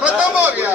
खत्म हो गया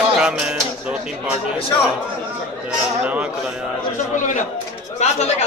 मक्का में 2-3 पार्टियों राजीनामा कराया साथ लेगा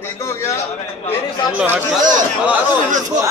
ठीक हो गया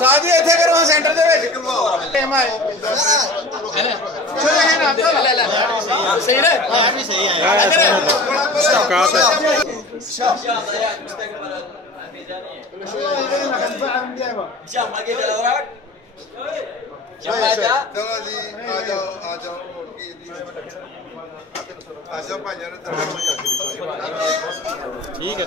सादी इथे करो सेंटर दे विच सही है भी सही है ठीक है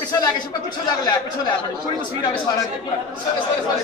पीछे लाके पूरी तस्वीर आगे सारा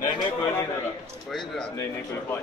नहीं कोई नहीं कोई नहीं कोई बात